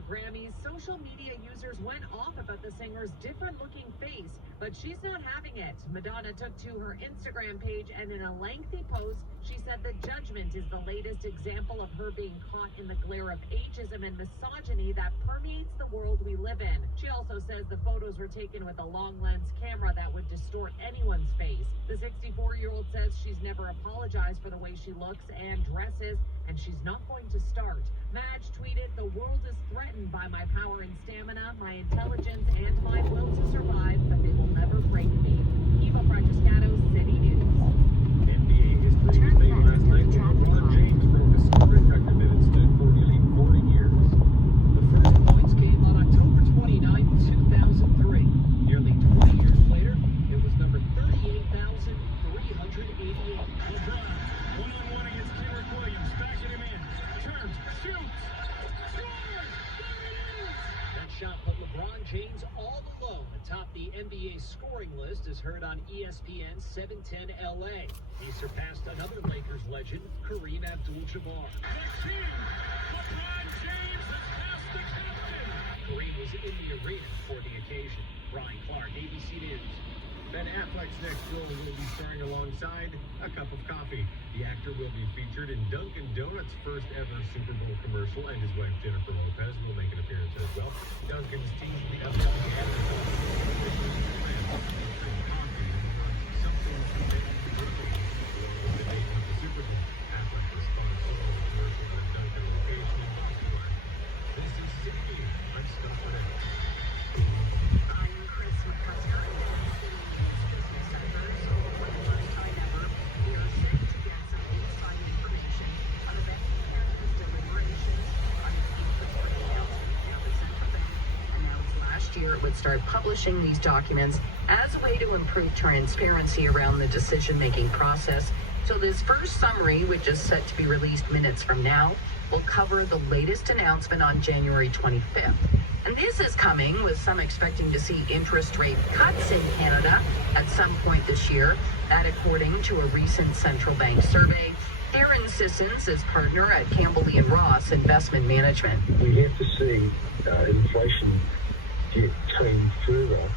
the Grammys, social media users went off about the singer's different-looking face, but she's not having it. Madonna took to her Instagram page, and in a lengthy post, she said the judgment is the latest example of her being caught in the glare of ageism and misogyny that permeates the world we live in. She also says the photos were taken with a long-lens camera that would distort anyone's face. The 64-year-old says she's never apologized for the way she looks and dresses, and she's not going to start. Madge tweeted, "The world is threatened by my power and stamina, my intelligence, and my will to survive, but they will never break me." Eva Francescato, City News. NBA history was made last night when LeBron James broke a scoring record that had stood for nearly 40 years. The first points came on October 29, 2003. Nearly 20 years later, it was number 38,388. LeBron, one-on-one against Kenrick Williams, backing him in. Turns, shoots, scores! There it is! That shot put LeBron James all alone atop the NBA scoring list, as heard on ESPN 710 LA. He surpassed another Lakers legend, Kareem Abdul-Jabbar. The king, LeBron James, has passed the captain. Kareem was in the arena for the occasion. Brian Clark, ABC News. Ben Affleck's next role will be starring alongside a cup of coffee. The actor will be featured in Dunkin' Donuts' first ever Super Bowl commercial, and his wife Jennifer Lopez will make an appearance as well. Dunkin's team will be upcoming coffee, something to make with the date of the Super Bowl. Affleck responds to the commercial at a Dunkin' location in Ottawa. This is City. I'm Scott Burnett. I'm Chris McCusker. Year it would start publishing these documents as a way to improve transparency around the decision-making process. So this first summary, which is set to be released minutes from now, will cover the latest announcement on January 25th. And this is coming with some expecting to see interest rate cuts in Canada at some point this year. That according to a recent central bank survey. Darren Sissons is partner at Campbell Lee & Ross Investment Management. We have to see inflation get tamed further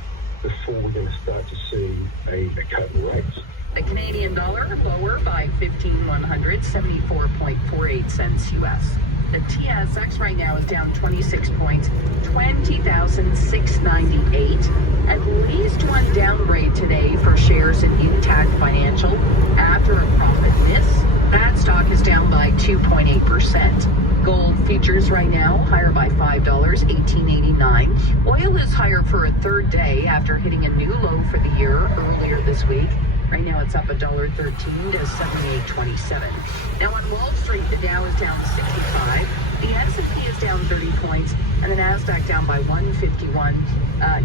before we're going to start to see a cut in rates. The Canadian dollar lower by 15,174.48 cents US. The TSX right now is down 26 points, 20,698. At least one downgrade today for shares in Intact Financial after a profit miss. That stock is down by 2.8%. Gold futures right now higher by $5, $18.89. Oil is higher for a third day after hitting a new low for the year earlier this week. Right now it's up $1.13 to $78.27. Now on Wall Street, the Dow is down 65. The S&P is down 30 points, and the Nasdaq down by 151.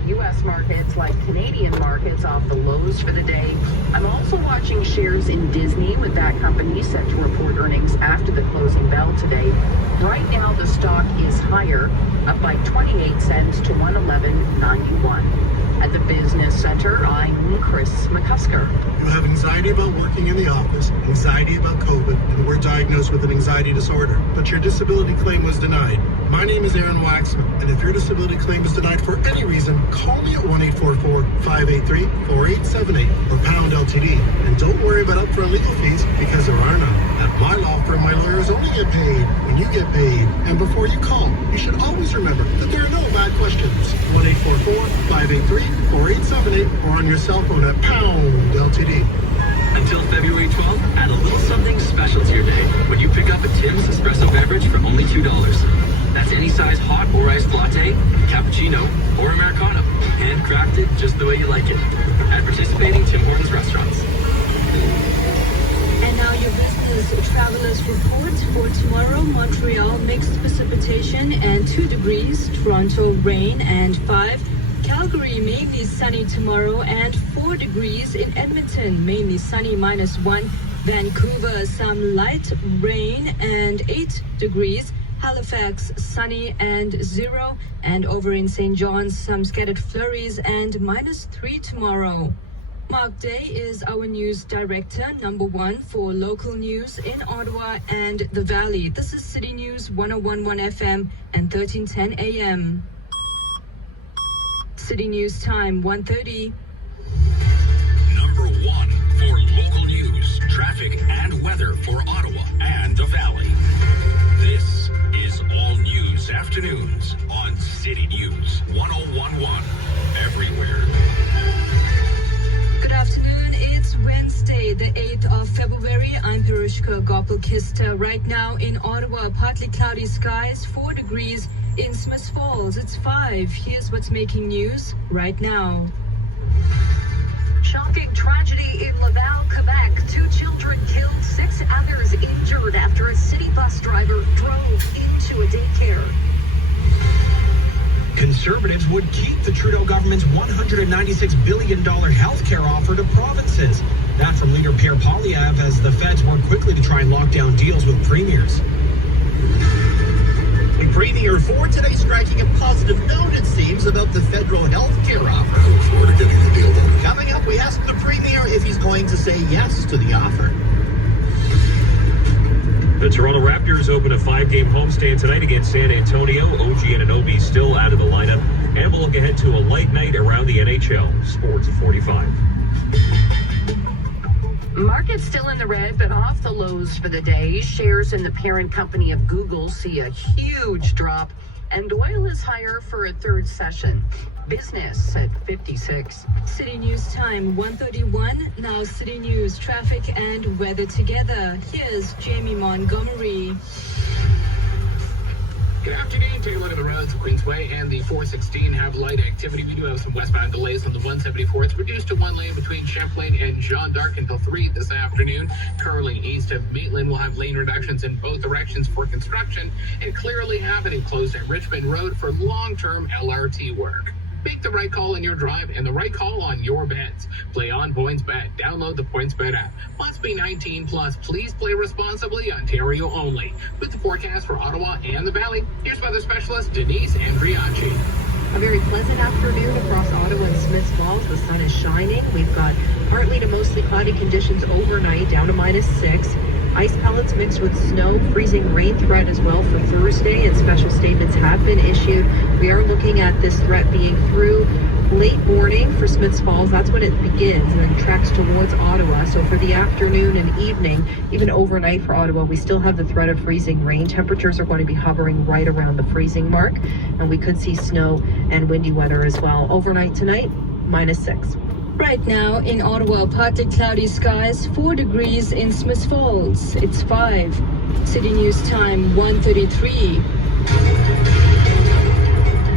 U.S. markets, like Canadian markets, off the lows for the day. I'm also watching shares in Disney, with that company set to report earnings after the closing bell today. Right now, the stock is higher, up by 28 cents to $111.91. At the Business Center, I'm Chris McCusker. You have anxiety about working in the office, anxiety about COVID, and were diagnosed with an anxiety disorder, but your disability claim was denied. My name is Aaron Waxman, and if your disability claim is denied for any reason, call me at 1-844-583-4878 or pound LTD. And don't worry about upfront legal fees, because there are none. At my law firm, my lawyers only get paid when you get paid. And before you call, you should always remember that there are no bad questions. 1-844-583-4878 or on your cell phone at pound LTD. Until February 12th, add a little something special to your day when you pick up a Tim's espresso beverage for only $2. That's any size hot or iced latte, cappuccino, or Americano. Handcrafted just the way you like it. At participating Tim Hortons restaurants. And now your business travelers report for tomorrow. Montreal, mixed precipitation and 2 degrees. Toronto, rain and 5. Calgary, mainly sunny tomorrow and 4 degrees. In Edmonton, mainly sunny, -1. Vancouver, some light rain and 8 degrees. Halifax, sunny and 0. And over in St. John's, some scattered flurries and -3 tomorrow. Mark Day is our news director, number 1 for local news in Ottawa and the Valley. This is City News 101.1 FM and 1310 AM. City News time 1:30. Number 1 for local news, traffic, and weather for Ottawa and the Valley. This is All News Afternoons on City News 101.1 everywhere. Good afternoon. It's Wednesday, the 8th of February. I'm Pirushka Gopal-Kista. Right now in Ottawa, partly cloudy skies, 4 degrees. In Smiths Falls, it's 5. Here's what's making news right now. Shocking tragedy in Laval, Quebec. 2 children killed, 6 others injured after a city bus driver drove into a daycare. Conservatives would keep the Trudeau government's $196 billion health care offer to provinces. That from leader Pierre Poilievre as the feds work quickly to try and lock down deals with premiers. The Premier for today striking a positive note, it seems, about the federal health care offer. I look forward to getting the deal done. Coming up, we asked the Premier if he's going to say yes to the offer. The Toronto Raptors open a 5-game homestand tonight against San Antonio. OG Anunoby still out of the lineup. And we'll look ahead to a light night around the NHL. Sports at 45. Market's still in the red, but off the lows for the day. Shares in the parent company of Google see a huge drop, and oil is higher for a third session. Business at 56. City News time 1:31. Now City News, traffic and weather together. Here's Jamie Montgomery. Good afternoon. Take a look at the roads. Queensway and the 416 have light activity. We do have some westbound delays on the 174. It's reduced to 1 lane between Champlain and Jeanne d'Arc until 3 this afternoon. Curling east of Maitland will have lane reductions in both directions for construction, and Clearly Avenue closed at Richmond Road for long-term LRT work. Make the right call in your drive and the right call on your bets. Play on PointsBet. Download the PointsBet app. Must be 19 plus. Please play responsibly. Ontario only. With the forecast for Ottawa and the Valley, here's weather specialist Denise Andriacci. A very pleasant afternoon across Ottawa and Smiths Falls. The sun is shining. We've got partly to mostly cloudy conditions overnight, down to -6. Ice pellets mixed with snow, freezing rain threat as well for Thursday, and special statements have been issued. We are looking at this threat being through late morning for Smiths Falls. That's when it begins and then tracks towards Ottawa. So for the afternoon and evening, even overnight for Ottawa, we still have the threat of freezing rain. Temperatures are going to be hovering right around the freezing mark, and we could see snow and windy weather as well. Overnight tonight, -6. Right now in Ottawa, partly cloudy skies, 4 degrees in Smiths Falls. It's 5. City News time 1:33.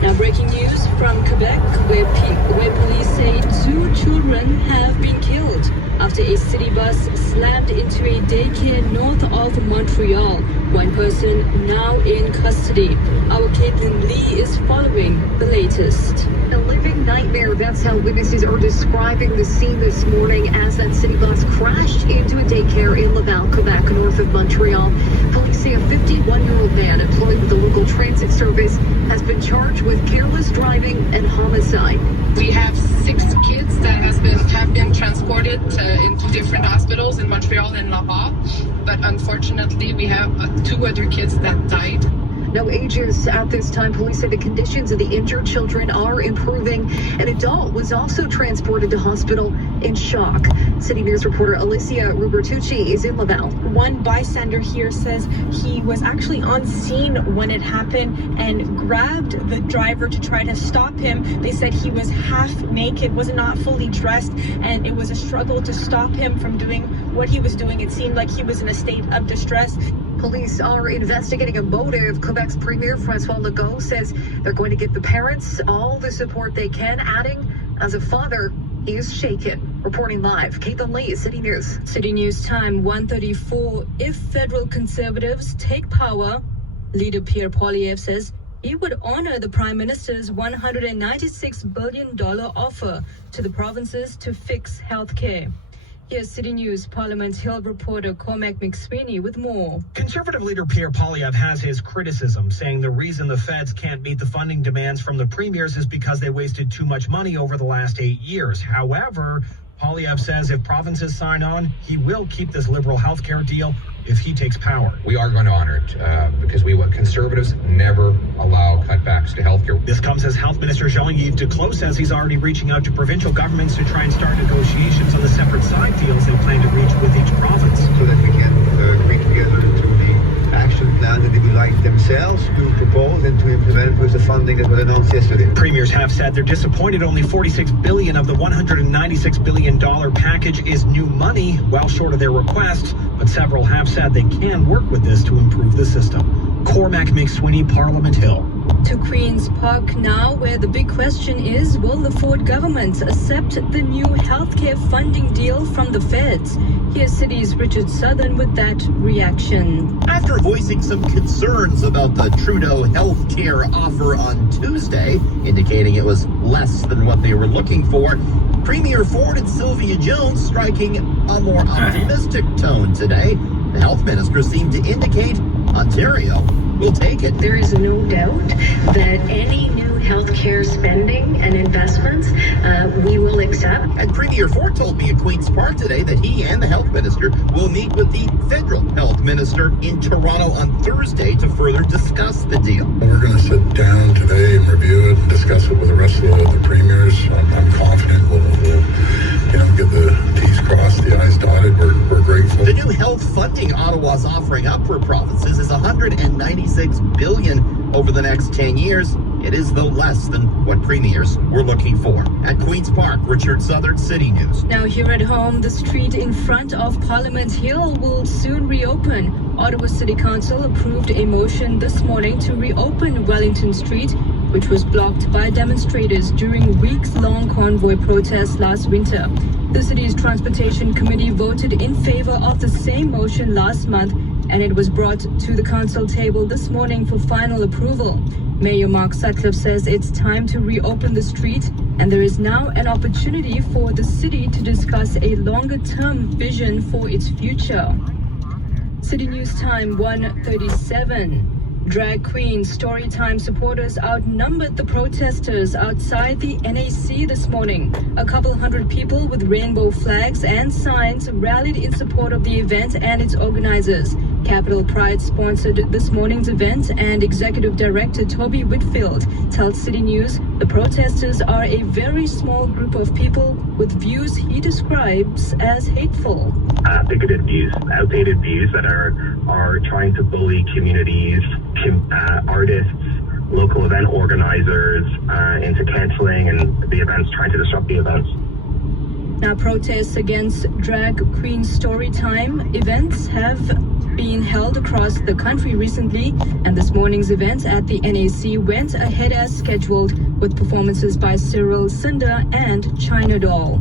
Now breaking news from Quebec, where police say 2 children have been killed after a city bus slammed into a daycare north of Montreal. 1 person now in custody. Our Caitlin Lee is following the latest. A living nightmare. That's how witnesses are describing the scene this morning as that city bus crashed into a daycare in Laval, Quebec, north of Montreal. Police say a 51-year-old man employed with the local transit service has been charged with careless driving and homicide. We have 6 kids that have been transported into different hospitals in Montreal and Laval, but unfortunately we have 2 other kids that died. No ages at this time. Police say the conditions of the injured children are improving. An adult was also transported to hospital in shock. City News reporter Alicia Rubertucci is in Laval. One bystander here says he was actually on scene when it happened and grabbed the driver to try to stop him. They said he was half naked, was not fully dressed, and it was a struggle to stop him from doing what he was doing. It seemed like he was in a state of distress. Police are investigating a motive. Quebec's Premier Francois Legault says they're going to give the parents all the support they can, adding, as a father, he is shaken. Reporting live, Caitlin Lee, City News. City News time 1:34. If federal conservatives take power, leader Pierre Poilievre says he would honor the Prime Minister's $196 billion offer to the provinces to fix health care. Here's City News Parliament Hill reporter Cormac McSweeney with more. Conservative leader Pierre Poilievre has his criticism, saying the reason the feds can't meet the funding demands from the premiers is because they wasted too much money over the last 8 years. However, Polyev says if provinces sign on, he will keep this liberal health care deal if he takes power. We are going to honor it because conservatives never allow cutbacks to health care. This comes as Health Minister Jean-Yves Duclos says he's already reaching out to provincial governments to try and start negotiations on the separate side deals they plan to reach with each province. So that we can agree together to the action plan that they would like themselves to propose and to implement with the funding that was announced yesterday. Premiers have said they're disappointed only $46 billion of the $196 billion package is new money, well short of their request, but several have said they can work with this to improve the system. Cormac McSweeney, Parliament Hill. To Queen's Park now, where the big question is, will the Ford government accept the new healthcare funding deal from the feds? Here's City's Richard Southern with that reaction. After voicing some concerns about the Trudeau health care offer on Tuesday, indicating it was less than what they were looking for, Premier Ford and Sylvia Jones striking a more optimistic tone today. The health minister seemed to indicate Ontario will take it. There is no doubt that any new healthcare spending and investments we will accept. And Premier Ford told me at Queen's Park today that he and the health minister will meet with the federal health minister in Toronto on Thursday to further discuss the deal. We're going to sit down today and review it and discuss it with the rest of the premiers. I'm confident we'll get the T's crossed, the I's dotted. We're grateful. The new health funding Ottawa's offering up for provinces is $196 billion over the next 10 years. It is, though, less than what premiers were looking for. At Queen's Park, Richard Southern, City News. Now here at home, the street in front of Parliament Hill will soon reopen. Ottawa City Council approved a motion this morning to reopen Wellington Street, which was blocked by demonstrators during weeks-long convoy protests last winter. The city's Transportation Committee voted in favor of the same motion last month, and it was brought to the council table this morning for final approval. Mayor Mark Sutcliffe says it's time to reopen the street, and there is now an opportunity for the city to discuss a longer-term vision for its future. City News Time 1:37. Drag queen Storytime supporters outnumbered the protesters outside the NAC this morning. A couple hundred people with rainbow flags and signs rallied in support of the event and its organizers. Capital Pride sponsored this morning's event, and Executive Director Toby Whitfield tells City News the protesters are a very small group of people with views he describes as hateful. Bigoted views, outdated views that are trying to bully communities, artists, local event organizers into cancelling and the events, trying to disrupt the events. Now, protests against drag queen Storytime events have been held across the country recently, and this morning's event at the NAC went ahead as scheduled with performances by Cyril Cinder and China Doll.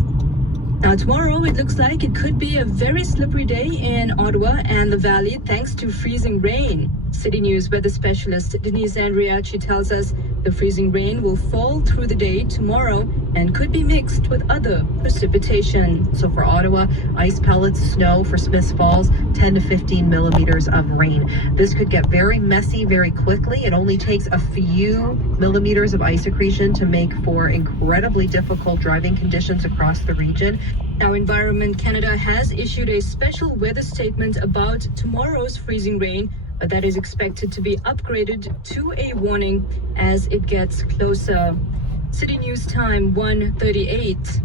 Now tomorrow, it looks like it could be a very slippery day in Ottawa and the Valley thanks to freezing rain. City News weather specialist Denise Andriachi tells us the freezing rain will fall through the day tomorrow and could be mixed with other precipitation. So for Ottawa, ice pellets, snow for Smiths Falls, 10 to 15 millimeters of rain. This could get very messy very quickly. It only takes a few millimeters of ice accretion to make for incredibly difficult driving conditions across the region. Now, Environment Canada has issued a special weather statement about tomorrow's freezing rain, but that is expected to be upgraded to a warning as it gets closer. City News Time 1:38.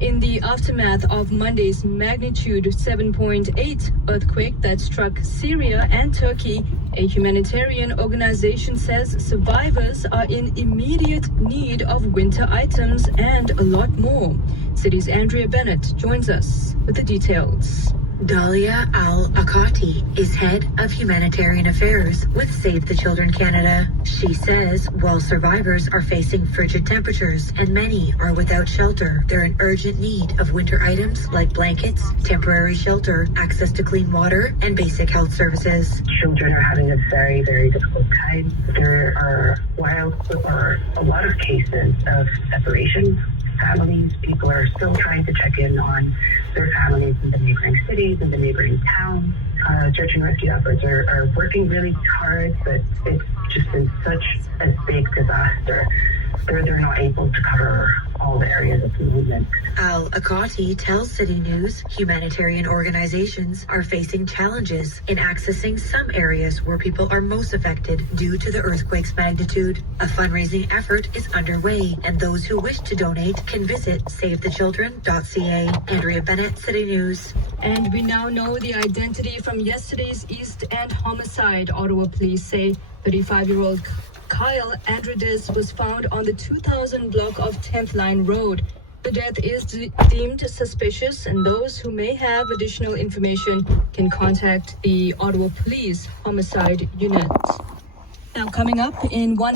In the aftermath of Monday's magnitude 7.8 earthquake that struck Syria and Turkey, a humanitarian organization says survivors are in immediate need of winter items and a lot more. City's Andrea Bennett joins us with the details. Dalia Al-Akati is head of humanitarian affairs with Save the Children Canada. She says while survivors are facing frigid temperatures and many are without shelter, they're in urgent need of winter items like blankets, temporary shelter, access to clean water, and basic health services. Children are having a very, very difficult time. There are a lot of cases of separation. Families, people are still trying to check in on their families in the neighboring cities and the neighboring towns. Search and rescue efforts are working really hard, but it's just been such a big disaster. They're not able to cover all the areas of movement. Al Akati tells City News humanitarian organizations are facing challenges in accessing some areas where people are most affected due to the earthquake's magnitude. A fundraising effort is underway, and those who wish to donate can visit savethechildren.ca. Andrea Bennett, City News. And we now know the identity from yesterday's East End homicide. Ottawa police say 35-year-old Kyle Andrides was found on the 2000 block of 10th Line Road. The death is deemed suspicious, and those who may have additional information can contact the Ottawa Police Homicide Unit. Now coming up in one